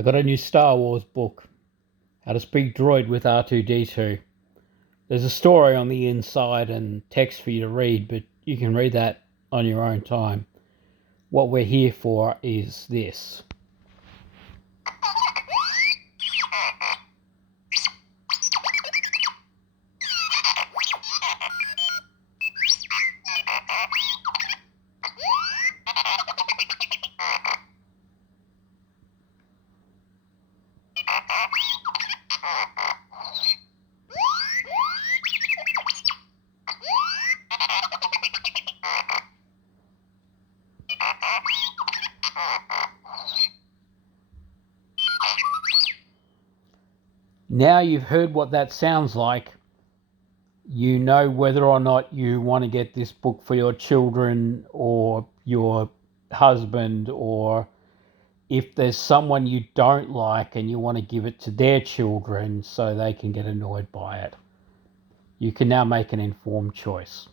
I got a new Star Wars book, How to Speak Droid with R2-D2. There's a story on the inside and text for you to read, but you can read that on your own time. What we're here for is this. Now you've heard what that sounds like. You know whether or not you want to get this book for your children or your husband, or if there's someone you don't like and you want to give it to their children so they can get annoyed by it. You can now make an informed choice.